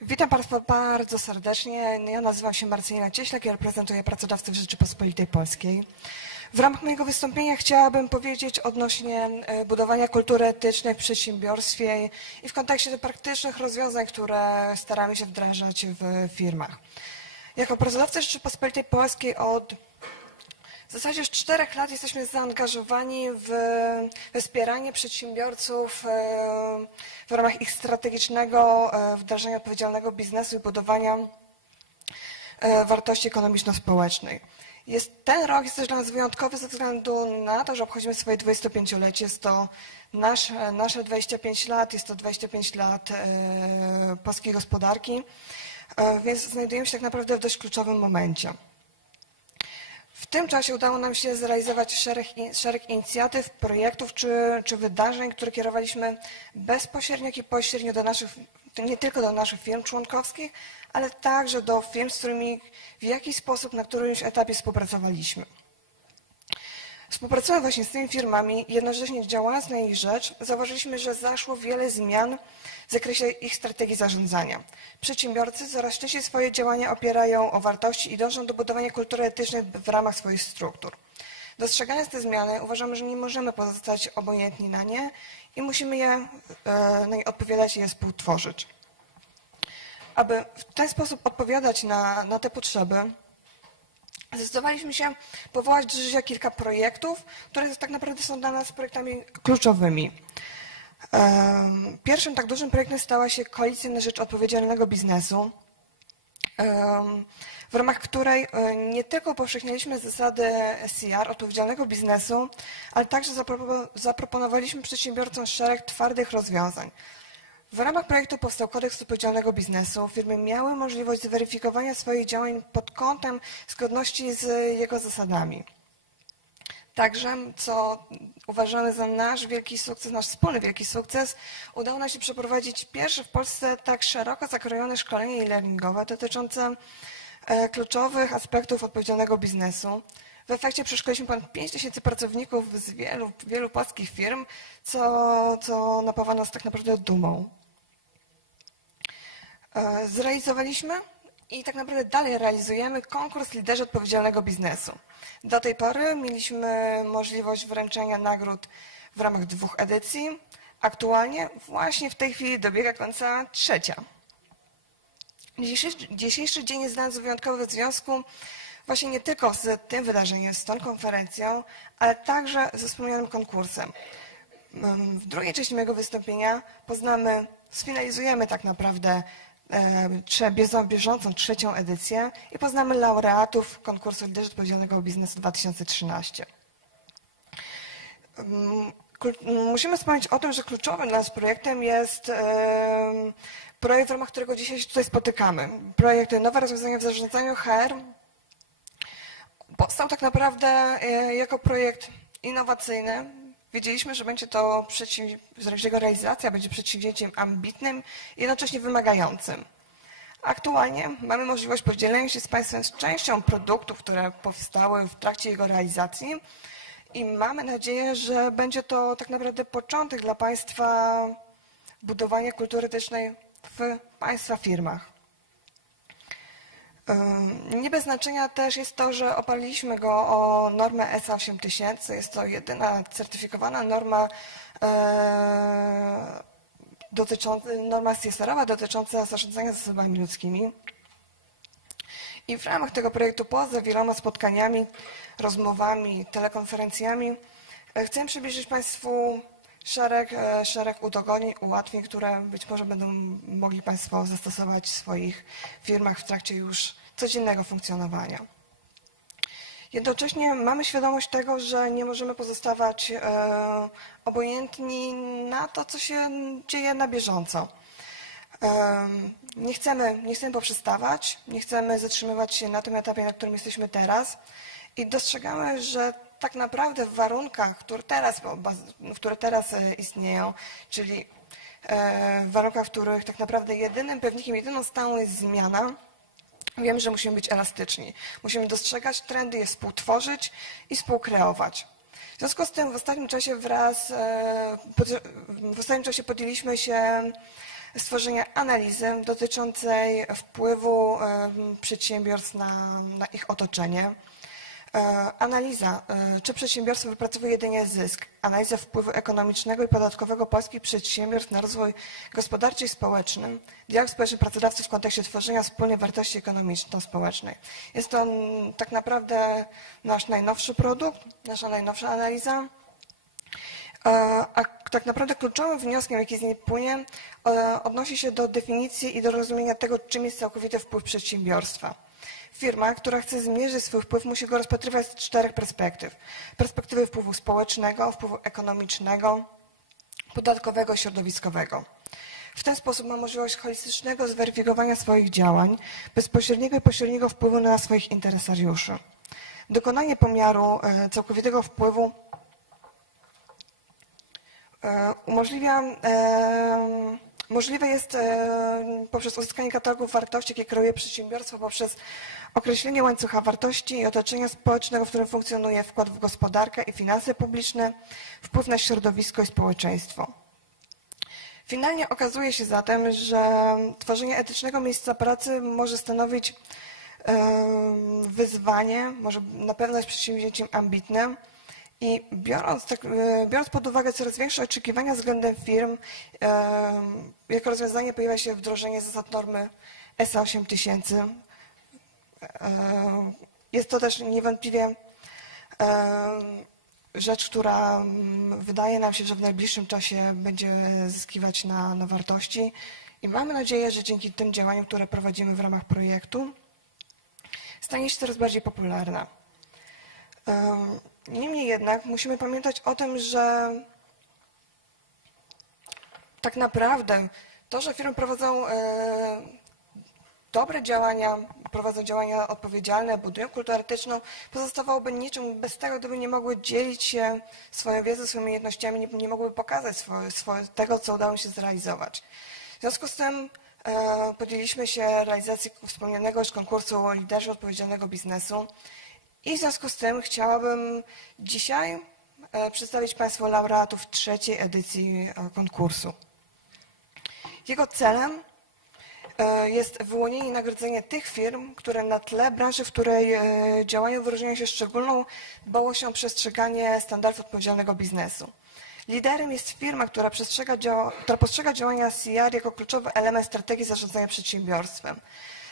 Witam Państwa bardzo serdecznie. Ja nazywam się Marcelina Cieślak i reprezentuję pracodawców Rzeczypospolitej Polskiej. W ramach mojego wystąpienia chciałabym powiedzieć odnośnie e, budowania kultury etycznej w przedsiębiorstwie i w kontekście praktycznych rozwiązań, które staramy się wdrażać w firmach. Jako pracodawcy Rzeczypospolitej Polskiej od w zasadzie już czterech lat jesteśmy zaangażowani w wspieranie przedsiębiorców e, w ramach ich strategicznego e, wdrażania odpowiedzialnego biznesu i budowania e, wartości ekonomiczno-społecznej. Jest, ten rok jest też dla nas wyjątkowy ze względu na to, że obchodzimy swoje 25-lecie. Jest to nasze, nasze 25 lat, jest to 25 lat e, polskiej gospodarki, e, więc znajdujemy się tak naprawdę w dość kluczowym momencie. W tym czasie udało nam się zrealizować szereg, szereg inicjatyw, projektów czy, czy wydarzeń, które kierowaliśmy bezpośrednio i pośrednio do naszych, nie tylko do naszych firm członkowskich, ale także do firm, z którymi w jakiś sposób na którymś etapie współpracowaliśmy. Współpracując właśnie z tymi firmami, jednocześnie działając na ich rzecz, zauważyliśmy, że zaszło wiele zmian w zakresie ich strategii zarządzania. Przedsiębiorcy coraz częściej swoje działania opierają o wartości i dążą do budowania kultury etycznej w ramach swoich struktur. Dostrzegając te zmiany, uważamy, że nie możemy pozostać obojętni na nie i musimy je, e, na nie odpowiadać i je współtworzyć. Aby w ten sposób odpowiadać na, na te potrzeby, zdecydowaliśmy się powołać do życia kilka projektów, które tak naprawdę są dla nas projektami kluczowymi. Pierwszym tak dużym projektem stała się Koalicja na rzecz odpowiedzialnego biznesu, w ramach której e, nie tylko upowszechnialiśmy zasady CR, odpowiedzialnego biznesu, ale także zaproponowaliśmy przedsiębiorcom szereg twardych rozwiązań. W ramach projektu powstał kodeks odpowiedzialnego biznesu. Firmy miały możliwość zweryfikowania swoich działań pod kątem zgodności z jego zasadami. Także, co uważamy za nasz wielki sukces, nasz wspólny wielki sukces, udało nam się przeprowadzić pierwsze w Polsce tak szeroko zakrojone szkolenie e-learningowe dotyczące e, kluczowych aspektów odpowiedzialnego biznesu. W efekcie przeszkoliliśmy ponad 5 tysięcy pracowników z wielu, wielu polskich firm, co, co napawa nas tak naprawdę dumą. E, zrealizowaliśmy i tak naprawdę dalej realizujemy konkurs Liderzy Odpowiedzialnego Biznesu. Do tej pory mieliśmy możliwość wręczenia nagród w ramach dwóch edycji. Aktualnie właśnie w tej chwili dobiega końca trzecia. Dzisiejszy, dzisiejszy dzień jest dla nas wyjątkowy w związku właśnie nie tylko z tym wydarzeniem, z tą konferencją, ale także ze wspomnianym konkursem. W drugiej części mojego wystąpienia poznamy, sfinalizujemy tak naprawdę bieżącą trzecią edycję i poznamy laureatów konkursu Liderzy Odpowiedzialnego Biznesu 2013. Musimy wspomnieć o tym, że kluczowym dla nas projektem jest projekt, w ramach którego dzisiaj się tutaj spotykamy. Projekt Nowe rozwiązania w zarządzaniu HR powstał tak naprawdę e, jako projekt innowacyjny, Wiedzieliśmy, że będzie to jego realizacja będzie przedsięwzięciem ambitnym i jednocześnie wymagającym. Aktualnie mamy możliwość podzielenia się z Państwem z częścią produktów, które powstały w trakcie jego realizacji i mamy nadzieję, że będzie to tak naprawdę początek dla Państwa budowania kultury etycznej w Państwa firmach. Nie bez znaczenia też jest to, że oparliśmy go o normę ESA 8000. Jest to jedyna certyfikowana norma e, dotycząca, norma CSR-owa dotycząca zarządzania zasobami ludzkimi. I w ramach tego projektu poza wieloma spotkaniami, rozmowami, telekonferencjami e, chcę przybliżyć Państwu szereg, e, szereg udogodnień, ułatwień, które być może będą mogli Państwo zastosować w swoich firmach w trakcie już codziennego funkcjonowania. Jednocześnie mamy świadomość tego, że nie możemy pozostawać e, obojętni na to, co się dzieje na bieżąco. E, nie chcemy, nie chcemy poprzestawać, nie chcemy zatrzymywać się na tym etapie, na którym jesteśmy teraz i dostrzegamy, że tak naprawdę w warunkach, które teraz, które teraz e, istnieją, czyli w warunkach, w których tak naprawdę jedynym pewnikiem, jedyną stałą jest zmiana, Wiem, że musimy być elastyczni. Musimy dostrzegać trendy, je współtworzyć i współkreować. W związku z tym w ostatnim czasie wraz, e, w ostatnim czasie podjęliśmy się stworzenia analizy dotyczącej wpływu przedsiębiorstw na, na ich otoczenie. E, Analiza, e, czy przedsiębiorstwo wypracowuje jedynie zysk. Analiza wpływu ekonomicznego i podatkowego polskich przedsiębiorstw na rozwój gospodarczy i społeczny. Dialog społeczny pracodawców w kontekście tworzenia wspólnej wartości ekonomiczno-społecznej. Jest to mm, tak naprawdę nasz najnowszy produkt, nasza najnowsza analiza. E, A tak naprawdę kluczowym wnioskiem, jaki z niej płynie, odnosi się do definicji i do rozumienia tego, czym jest całkowity wpływ przedsiębiorstwa. Firma, która chce zmierzyć swój wpływ, musi go rozpatrywać z czterech perspektyw. Perspektywy wpływu społecznego, wpływu ekonomicznego, podatkowego środowiskowego. W ten sposób ma możliwość holistycznego zweryfikowania swoich działań, bezpośredniego i pośredniego wpływu na swoich interesariuszy. Dokonanie pomiaru e, całkowitego wpływu E, umożliwia, możliwe jest e, poprzez uzyskanie katalogu wartości, jakie kreuje przedsiębiorstwo, poprzez określenie łańcucha wartości i otoczenia społecznego, w którym funkcjonuje wkład w gospodarkę i finanse publiczne, wpływ na środowisko i społeczeństwo. Finalnie okazuje się zatem, że tworzenie etycznego miejsca pracy może stanowić e, wyzwanie, może na pewno jest przedsięwzięciem ambitnym, i biorąc, tak, e, biorąc pod uwagę coraz większe oczekiwania względem firm, jako rozwiązanie pojawia się wdrożenie zasad normy SA 8000. E, Jest to też niewątpliwie rzecz, która wydaje nam się, że w najbliższym czasie będzie zyskiwać na, na wartości i mamy nadzieję, że dzięki tym działaniom, które prowadzimy w ramach projektu, stanie się coraz bardziej popularna. Em, Niemniej jednak musimy pamiętać o tym, że tak naprawdę to, że firmy prowadzą e, dobre działania, prowadzą działania odpowiedzialne, budują kulturę etyczną, pozostawałoby niczym bez tego, gdyby nie mogły dzielić się swoją wiedzą, swoimi umiejętnościami, nie, nie mogłyby pokazać swoje, swoje, tego, co udało się zrealizować. W związku z tym e, podjęliśmy się realizacji wspomnianego już konkursu Liderzy Odpowiedzialnego Biznesu i w związku z tym chciałabym dzisiaj e, przedstawić Państwu laureatów trzeciej edycji e, konkursu. Jego celem e, jest wyłonienie i nagrodzenie tych firm, które na tle branży, w której działają, wyróżniają się szczególną dbałością o przestrzeganie standardów odpowiedzialnego biznesu. Liderem jest firma, która, która postrzega działania CR jako kluczowy element strategii zarządzania przedsiębiorstwem.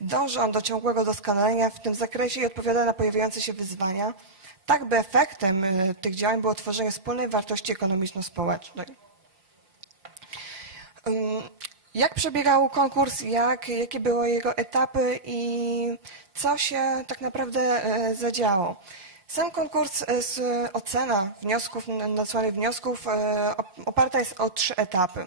Dąży on do ciągłego doskonalenia w tym zakresie i odpowiada na pojawiające się wyzwania, tak by efektem e, tych działań było tworzenie wspólnej wartości ekonomiczno-społecznej. Jak przebiegał konkurs, jak, jakie były jego etapy i co się tak naprawdę e, zadziało? Sam konkurs, e, ocena wniosków, nasłanych wniosków e, op- oparta jest o trzy etapy.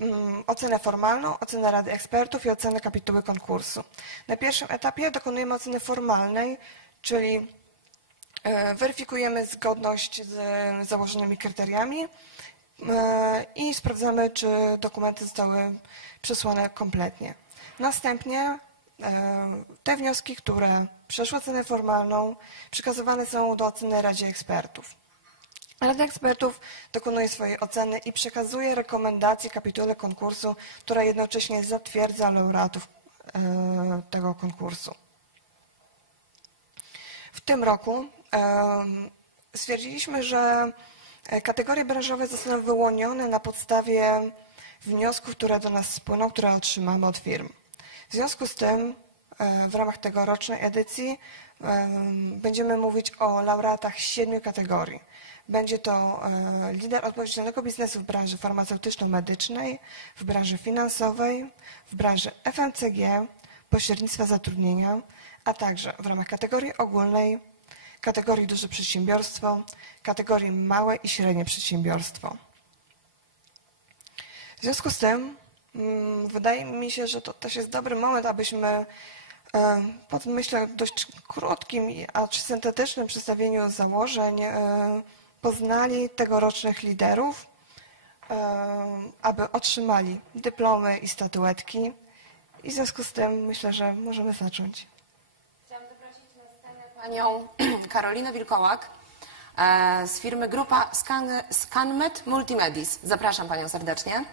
Mm, Ocenę formalną, ocenę Rady Ekspertów i ocenę kapituły konkursu. Na pierwszym etapie dokonujemy oceny formalnej, czyli e, weryfikujemy zgodność z założonymi kryteriami e, i sprawdzamy, czy dokumenty zostały przesłane kompletnie. Następnie e, te wnioski, które przeszły ocenę formalną, przekazywane są do oceny Radzie Ekspertów. Rada Ekspertów dokonuje swojej oceny i przekazuje rekomendacje kapitule konkursu, która jednocześnie zatwierdza laureatów e, tego konkursu. W tym roku em, stwierdziliśmy, że e, kategorie branżowe zostaną wyłonione na podstawie wniosków, które do nas spłyną, które otrzymamy od firm. W związku z tym e, w ramach tegorocznej edycji em, będziemy mówić o laureatach siedmiu kategorii. Będzie to e, lider odpowiedzialnego biznesu w branży farmaceutyczno-medycznej, w branży finansowej, w branży FMCG, pośrednictwa zatrudnienia, a także w ramach kategorii ogólnej, kategorii duże przedsiębiorstwo, kategorii małe i średnie przedsiębiorstwo. W związku z tym mm, wydaje mi się, że to też jest dobry moment, abyśmy e, po tym, myślę, dość krótkim, acz syntetycznym przedstawieniu założeń e, poznali tegorocznych liderów, e, aby otrzymali dyplomy i statuetki. I w związku z tym myślę, że możemy zacząć. Chciałam zaprosić na scenę panią Karolinę Wilkołak e, z firmy Grupa Scan, ScanMed Multimedis. Zapraszam panią serdecznie.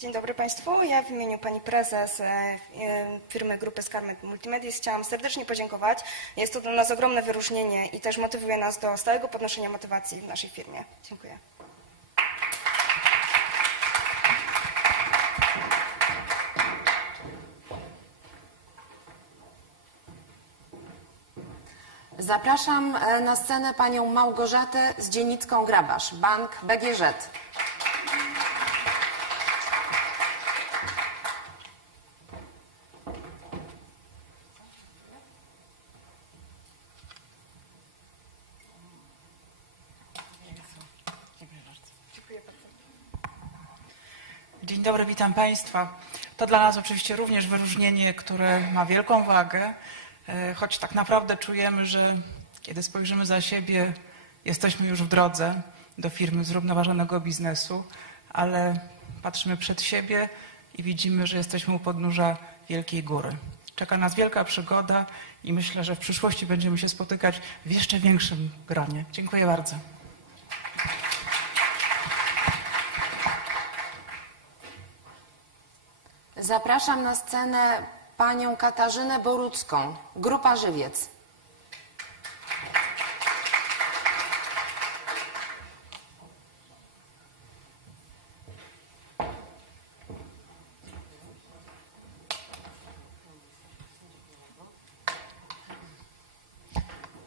Dzień dobry Państwu. Ja w imieniu Pani Prezes e, e, firmy Grupy Scarmet Multimedies chciałam serdecznie podziękować. Jest to dla nas ogromne wyróżnienie i też motywuje nas do stałego podnoszenia motywacji w naszej firmie. Dziękuję. Zapraszam e, na scenę panią Małgorzatę z dziennicką Grabasz, bank BGŻ. Dzień dobry, witam Państwa. To dla nas oczywiście również wyróżnienie, które ma wielką wagę, e, choć tak naprawdę czujemy, że kiedy spojrzymy za siebie, jesteśmy już w drodze do firmy zrównoważonego biznesu, ale patrzymy przed siebie i widzimy, że jesteśmy u podnóża wielkiej góry. Czeka nas wielka przygoda i myślę, że w przyszłości będziemy się spotykać w jeszcze większym gronie. Dziękuję bardzo. Zapraszam na scenę panią Katarzynę Borucką, Grupa Żywiec.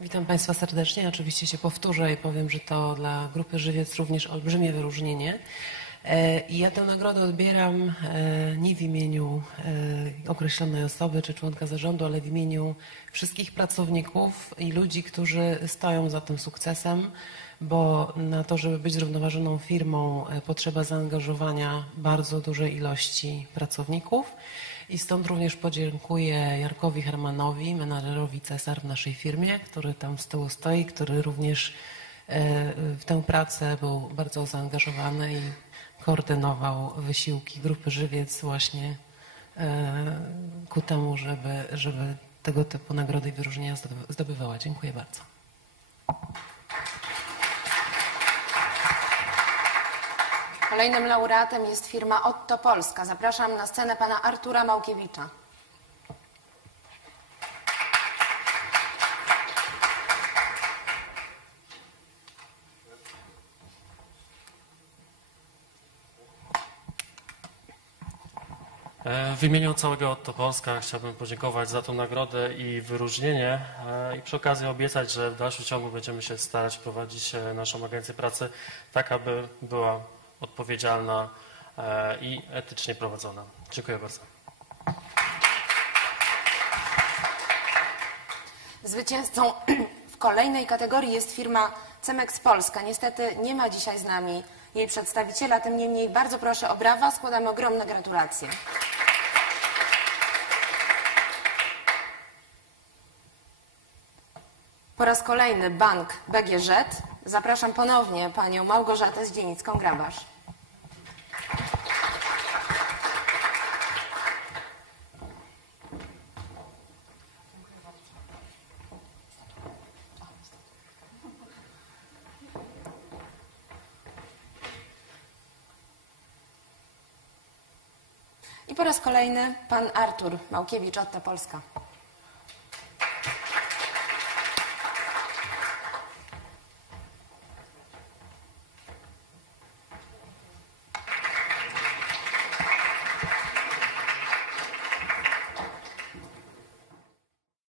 Witam Państwa serdecznie. Oczywiście się powtórzę i powiem, że to dla Grupy Żywiec również olbrzymie wyróżnienie. E, ja tę nagrodę odbieram e, nie w imieniu e, określonej osoby czy członka zarządu, ale w imieniu wszystkich pracowników i ludzi, którzy stoją za tym sukcesem, bo na to, żeby być zrównoważoną firmą, potrzeba zaangażowania bardzo dużej ilości pracowników. I stąd również podziękuję Jarkowi Hermanowi, menadżerowi Cesar w naszej firmie, który tam z tyłu stoi, który również w tę pracę był bardzo zaangażowany i koordynował wysiłki Grupy Żywiec właśnie ku temu, żeby, żeby tego typu nagrody i wyróżnienia zdobywała. Dziękuję bardzo. Kolejnym laureatem jest firma Otto Polska. Zapraszam na scenę pana Artura Małkiewicza. W imieniu całego Otto Polska chciałbym podziękować za tą nagrodę i wyróżnienie e, i przy okazji obiecać, że w dalszym ciągu będziemy się starać prowadzić e, naszą agencję pracy tak, aby była odpowiedzialna e, i etycznie prowadzona. Dziękuję bardzo. Zwycięzcą w kolejnej kategorii jest firma Cemex Polska. Niestety nie ma dzisiaj z nami jej przedstawiciela, tym niemniej bardzo proszę o brawa, składamy ogromne gratulacje. Po raz kolejny bank BGŻ. Zapraszam ponownie panią Małgorzatę z Dzienicką Grabasz. I po raz kolejny pan Artur Małkiewicz, Otta Polska.